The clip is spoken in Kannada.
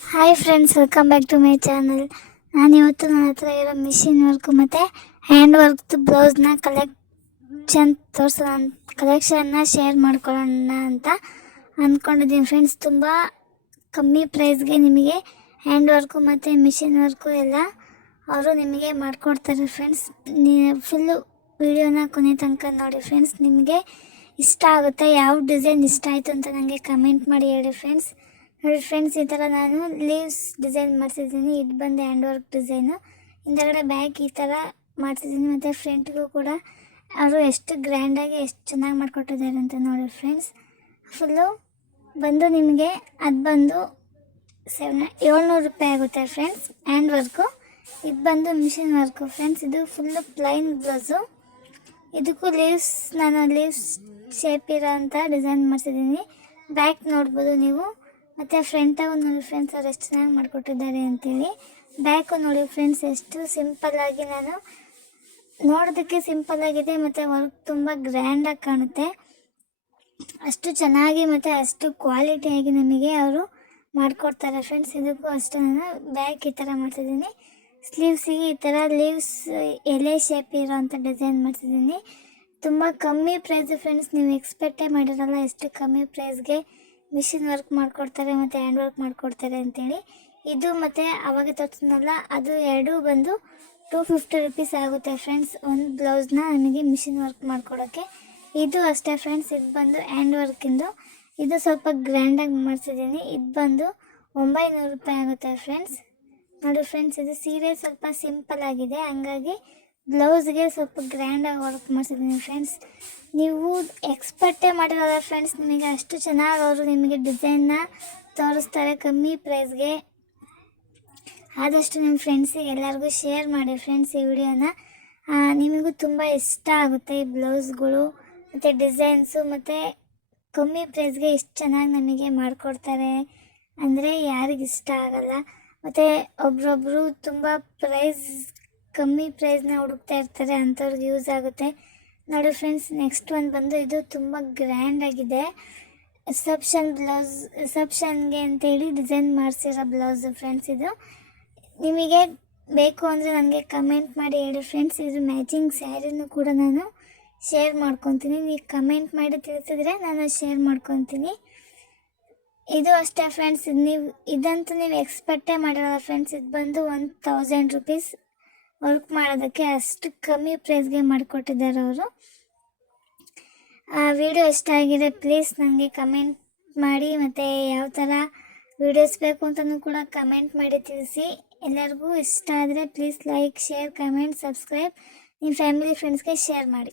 Hi friends welcome back to my channel ನಾನು ಇವತ್ತು ನನ್ನ ಹತ್ರ ಇರೋ ಮಿಷಿನ್ ವರ್ಕು ಮತ್ತು ಹ್ಯಾಂಡ್ ವರ್ಕ್ದು ಬ್ಲೌಸ್ನ ಕಲೆಕ್ಷನ್ ತೋರಿಸೋಣ ಕಲೆಕ್ಷನ್ನ ಶೇರ್ ಮಾಡ್ಕೊಳ್ಳೋಣ ಅಂತ ಅಂದ್ಕೊಂಡಿದ್ದೀನಿ ಫ್ರೆಂಡ್ಸ್ ತುಂಬ ಕಮ್ಮಿ ಪ್ರೈಸ್ಗೆ ನಿಮಗೆ ಹ್ಯಾಂಡ್ ವರ್ಕು ಮತ್ತು ಮಿಷಿನ್ ವರ್ಕು ಎಲ್ಲ ಅವರು ನಿಮಗೆ ಮಾಡಿಕೊಡ್ತಾರೆ ಫ್ರೆಂಡ್ಸ್ ನೀ ಫುಲ್ಲು ವಿಡಿಯೋನ ಕೊನೆ ತನಕ ನೋಡಿ ಫ್ರೆಂಡ್ಸ್ ನಿಮಗೆ ಇಷ್ಟ ಆಗುತ್ತೆ, ಯಾವ ಡಿಸೈನ್ ಇಷ್ಟ ಆಯಿತು ಅಂತ ನನಗೆ ಕಮೆಂಟ್ ಮಾಡಿ ಹೇಳಿ ಫ್ರೆಂಡ್ಸ್ ನೋಡಿ ಫ್ರೆಂಡ್ಸ್, ಈ ಥರ ನಾನು ಲೀವ್ಸ್ ಡಿಸೈನ್ ಮಾಡಿಸಿದ್ದೀನಿ. ಇದು ಬಂದು ಹ್ಯಾಂಡ್ ವರ್ಕ್ ಡಿಸೈನು ಹಿಂದಗಡೆ ಬ್ಯಾಗ್ ಈ ಥರ ಮಾಡಿಸಿದ್ದೀನಿ. ಮತ್ತು ಫ್ರಂಟ್ಗೂ ಕೂಡ ಅವರು ಎಷ್ಟು ಗ್ರ್ಯಾಂಡಾಗಿ ಎಷ್ಟು ಚೆನ್ನಾಗಿ ಮಾಡಿಕೊಟ್ಟಿದ್ದಾರೆ ಅಂತ ನೋಡಿ ಫ್ರೆಂಡ್ಸ್. ಫುಲ್ಲು ಬಂದು ನಿಮಗೆ ಅದು ಬಂದು ಸೆವೆನ್ ಏಳ್ನೂರು ರೂಪಾಯಿ ಆಗುತ್ತೆ ಫ್ರೆಂಡ್ಸ್ ಹ್ಯಾಂಡ್ ವರ್ಕು ಇದು ಬಂದು ಮಿಷಿನ್ ವರ್ಕು ಫ್ರೆಂಡ್ಸ್. ಇದು ಫುಲ್ಲು ಪ್ಲೈನ್ ಬ್ಲೌಸು ಇದಕ್ಕೂ ಲೀವ್ಸ್ ನಾನು ಲೀವ್ಸ್ ಶೇಪ್ ಇರೋ ಅಂತ ಡಿಸೈನ್ ಮಾಡಿಸಿದ್ದೀನಿ. ಬ್ಯಾಕ್ ನೋಡ್ಬೋದು ನೀವು. ಮತ್ತು ಫ್ರಂಟಾಗೂ ನೋಡಿ ಫ್ರೆಂಡ್ಸ್ ಅವ್ರು ಎಷ್ಟು ಚೆನ್ನಾಗಿ ಮಾಡಿಕೊಟ್ಟಿದ್ದಾರೆ ಅಂತೇಳಿ. ಬ್ಯಾಕು ನೋಡಿ ಫ್ರೆಂಡ್ಸ್ ಎಷ್ಟು ಸಿಂಪಲ್ಲಾಗಿ ನಾನು ನೋಡೋದಕ್ಕೆ ಸಿಂಪಲ್ ಆಗಿದೆ, ಮತ್ತು ವರ್ಕ್ ತುಂಬ ಗ್ರ್ಯಾಂಡಾಗಿ ಕಾಣುತ್ತೆ. ಅಷ್ಟು ಚೆನ್ನಾಗಿ ಮತ್ತು ಅಷ್ಟು ಕ್ವಾಲಿಟಿಯಾಗಿ ನಮಗೆ ಅವರು ಮಾಡಿಕೊಡ್ತಾರೆ ಫ್ರೆಂಡ್ಸ್ ಇದಕ್ಕೂ ಅಷ್ಟೇ ನಾನು ಬ್ಯಾಕ್ ಈ ಥರ ಮಾಡ್ತಿದ್ದೀನಿ. ಸ್ಲೀವ್ಸಿಗೆ ಈ ಥರ ಲೀವ್ಸ್ ಎಲೆ ಶೇಪ್ ಇರೋವಂಥ ಡಿಸೈನ್ ಮಾಡ್ತಿದ್ದೀನಿ. ತುಂಬ ಕಮ್ಮಿ ಪ್ರೈಸ್ ಫ್ರೆಂಡ್ಸ್ ನೀವು ಎಕ್ಸ್ಪೆಕ್ಟೇ ಮಾಡಿರಲ್ಲ, ಎಷ್ಟು ಕಮ್ಮಿ ಪ್ರೈಸ್ಗೆ ಮಿಷಿನ್ ವರ್ಕ್ ಮಾಡಿಕೊಡ್ತಾರೆ ಮತ್ತು ಹ್ಯಾಂಡ್ ವರ್ಕ್ ಮಾಡಿಕೊಡ್ತಾರೆ ಅಂತೇಳಿ. ಇದು ಮತ್ತು ಅವಾಗ ತೋರಿಸಿದ್ನಲ್ಲ ಅದು ಎರಡೂ ಬಂದು ಟೂ ಫಿಫ್ಟಿ ರುಪೀಸ್ ಆಗುತ್ತೆ ಫ್ರೆಂಡ್ಸ್ ಒಂದು ಬ್ಲೌಸ್ನ ನನಗೆ ಮಿಷಿನ್ ವರ್ಕ್ ಮಾಡಿಕೊಡೋಕ್ಕೆ ಇದು ಅಷ್ಟೇ ಫ್ರೆಂಡ್ಸ್ ಇದು ಬಂದು ಹ್ಯಾಂಡ್ ವರ್ಕಿಂದು ಇದು. ಸ್ವಲ್ಪ ಗ್ರ್ಯಾಂಡಾಗಿ ಮಾಡಿಸಿದ್ದೀನಿ. ಇದು ಬಂದು ಒಂಬೈನೂರು ರೂಪಾಯಿ ಆಗುತ್ತೆ ಫ್ರೆಂಡ್ಸ್ ನೋಡಿ ಫ್ರೆಂಡ್ಸ್ ಇದು ಸೀರೆ ಸ್ವಲ್ಪ ಸಿಂಪಲ್ ಆಗಿದೆ. ಹಂಗಾಗಿ ಬ್ಲೌಸ್ಗೆ ಸ್ವಲ್ಪ ಗ್ರ್ಯಾಂಡಾಗಿ ವರ್ಕ್ ಮಾಡಿಸಿದ್ದೀನಿ ಫ್ರೆಂಡ್ಸ್ ನೀವು ಎಕ್ಸ್ಪೆಕ್ಟೇ ಮಾಡಿರೋಲ್ಲ ಫ್ರೆಂಡ್ಸ್ ನಿಮಗೆ ಅಷ್ಟು ಚೆನ್ನಾಗಿ ಅವರು ನಿಮಗೆ ಡಿಸೈನ್ನ ತೋರಿಸ್ತಾರೆ ಕಮ್ಮಿ ಪ್ರೈಸ್ಗೆ ಆದಷ್ಟು ನಿಮ್ಮ ಫ್ರೆಂಡ್ಸಿಗೆ ಎಲ್ಲರಿಗೂ ಶೇರ್ ಮಾಡಿ ಫ್ರೆಂಡ್ಸ್ ಈ ವಿಡಿಯೋನ. ನಿಮಗೂ ತುಂಬ ಇಷ್ಟ ಆಗುತ್ತೆ ಈ ಬ್ಲೌಸ್ಗಳು, ಮತ್ತು ಡಿಸೈನ್ಸು ಮತ್ತು ಕಮ್ಮಿ ಪ್ರೈಸ್ಗೆ ಎಷ್ಟು ಚೆನ್ನಾಗಿ ನಮಗೆ ಮಾಡಿಕೊಡ್ತಾರೆ ಅಂದರೆ ಯಾರಿಗಿಷ್ಟ ಆಗಲ್ಲ. ಮತ್ತು ಒಬ್ರೊಬ್ಬರು ತುಂಬ ಪ್ರೈಸ್ ಕಮ್ಮಿ ಪ್ರೈಸ್ನ ಹುಡುಕ್ತಾ ಇರ್ತಾರೆ, ಅಂಥವ್ರಿಗೆ ಯೂಸ್ ಆಗುತ್ತೆ. ನೋಡಿ ಫ್ರೆಂಡ್ಸ್ ನೆಕ್ಸ್ಟ್ ಒಂದು ಬಂದು ಇದು ತುಂಬ ಗ್ರ್ಯಾಂಡ್ ಆಗಿದೆ. ರಿಸೆಪ್ಷನ್ ಬ್ಲೌಸ್ ರಿಸೆಪ್ಷನ್ಗೆ ಅಂತೇಳಿ ಡಿಸೈನ್ ಮಾಡಿಸಿರೋ ಬ್ಲೌಸ್ ಫ್ರೆಂಡ್ಸ್ ಇದು. ನಿಮಗೆ ಬೇಕು ಅಂದರೆ ನನಗೆ ಕಮೆಂಟ್ ಮಾಡಿ ಹೇಳಿ ಫ್ರೆಂಡ್ಸ್ ಇದು ಮ್ಯಾಚಿಂಗ್ ಸ್ಯಾರಿನೂ ಕೂಡ ನಾನು ಶೇರ್ ಮಾಡ್ಕೊತೀನಿ. ನೀವು ಕಮೆಂಟ್ ಮಾಡಿ ತಿಳಿಸಿದ್ರೆ ನಾನು ಶೇರ್ ಮಾಡ್ಕೊತೀನಿ. ಇದು ಅಷ್ಟೇ ಫ್ರೆಂಡ್ಸ್ ನೀವು, ಇದಂತೂ ನೀವು ಎಕ್ಸ್ಪೆಕ್ಟೇ ಮಾಡಿರಲ್ಲ ಫ್ರೆಂಡ್ಸ್ ಇದು ಬಂದು ಒನ್ ತೌಸಂಡ್ ರುಪೀಸ್ ವರ್ಕ್ ಮಾಡೋದಕ್ಕೆ ಅಷ್ಟು ಕಮ್ಮಿ ಪ್ರೈಸ್ಗೆ ಮಾಡಿಕೊಟ್ಟಿದ್ದಾರೆ ಅವರು. ಆ ವಿಡಿಯೋ ಇಷ್ಟ ಆಗಿದೆ ಪ್ಲೀಸ್ ನನಗೆ ಕಮೆಂಟ್ ಮಾಡಿ, ಮತ್ತು ಯಾವ ಥರ ವಿಡಿಯೋಸ್ ಬೇಕು ಅಂತಲೂ ಕೂಡ ಕಮೆಂಟ್ ಮಾಡಿ ತಿಳಿಸಿ. ಎಲ್ಲರಿಗೂ ಇಷ್ಟ ಆದರೆ please like share comment subscribe ನಿಮ್ಮ ಫ್ಯಾಮಿಲಿ ಫ್ರೆಂಡ್ಸ್ಗೆ ಶೇರ್ ಮಾಡಿ.